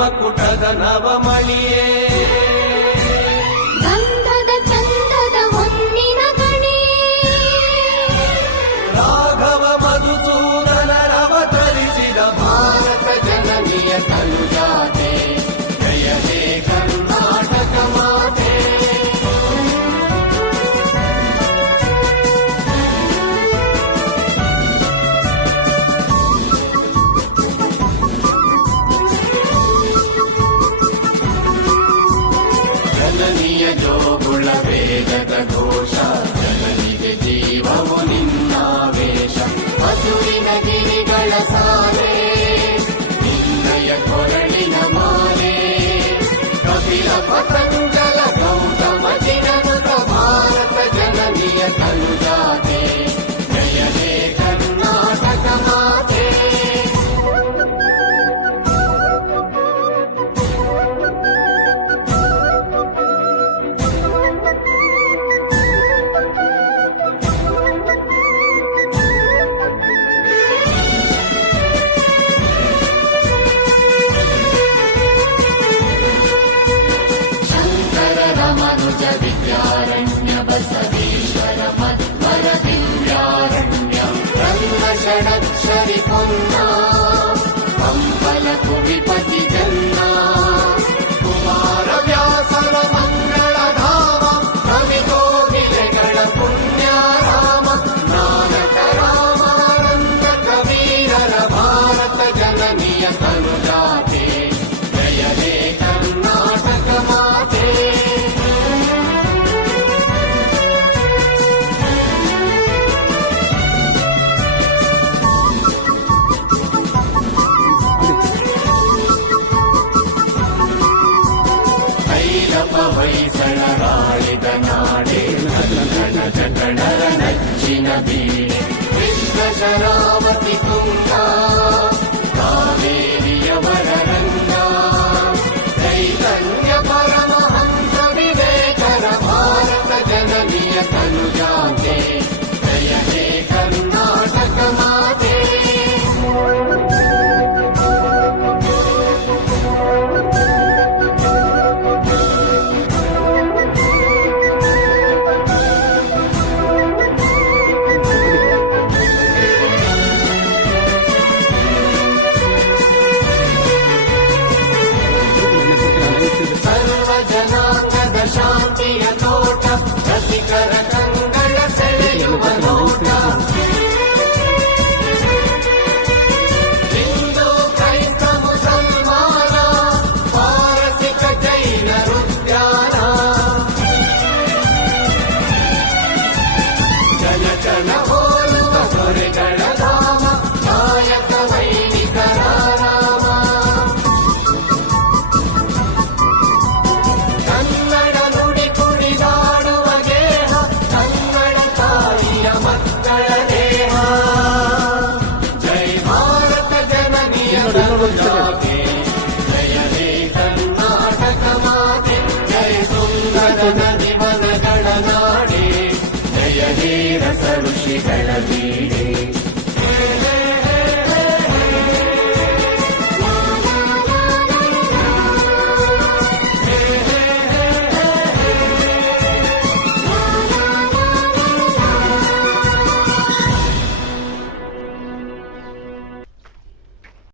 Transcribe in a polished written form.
ಮಕುಟದ ನವಮಣಿಯೇ ಗಂಧದ ಚಂದದ ಹೊನ್ನಿನ ಗಣಿಯೇ ರಾಘವ ಮಧುಸೂದನರವತರಿಸಿದ ಭಾರತ ಜನನಿಯ ತನುಜಾತೆ ಜಯ ಹೇ ಕರ್ನಾಟಕ ಮಾತೆ ಜನನಿಯ ಜೋಗುಳ ವೇಗದ ಘೋಷ ಜನನಿಗೆ ಜೀವವು ನಿನ್ನಾವೇಶ ಹಸುರಿನ ಗಿರಿಗಳ ಸಾಲೆ ನಿನ್ನಯ ಕೊರಳಿನ ಮಾಲೆ ಕಪಿಲ ಪತಂಜಲ ಗೌತಮ ಜಿನನುತ ಭಾರತ ಜನನಿಯ ತನುಜಾತೆ ಜಯ ಹೇ ಕರ್ನಾಟಕ ಮಾತೆ ರಮನುಜ ವಿದ್ಯಾರಣ್ಯ ಬಸವೇಶ್ವರ ಮಧ್ವರ ದಿವ್ಯಾರಣ್ಯ ರಂಗ ಷಡಕ್ಷರಿ ಪೊನ್ನ ಕಂಪಲ ಕುಡಿಪತಿ ಜನ್ನ ಕುಮಾರ ವ್ಯಾಸರ ಮಂಗಳ ಧಾಮ ಕವಿಗೋಗಿಲೆಗಳ ಪುಣ್ಯಾರಾಮ ನಾನಕ ರಾಮಾನಂದ ಕಬೀರರ ಭಾರತ ಜನನಿಯ ತನುಜಾತೆ ಜಯ ಹೇ ಕರ್ನಾಟಕ ಮಾತೆ ಹೊಯ್ಸಳರಾಳಿದ ನಾಡೆ ಕನ್ನಡ ಜಗಣರ ನಚ್ಚಿನ ಬೀಡೆ ಕೃಷ್ಣ ಶರಾವತಿ ತುಂಗ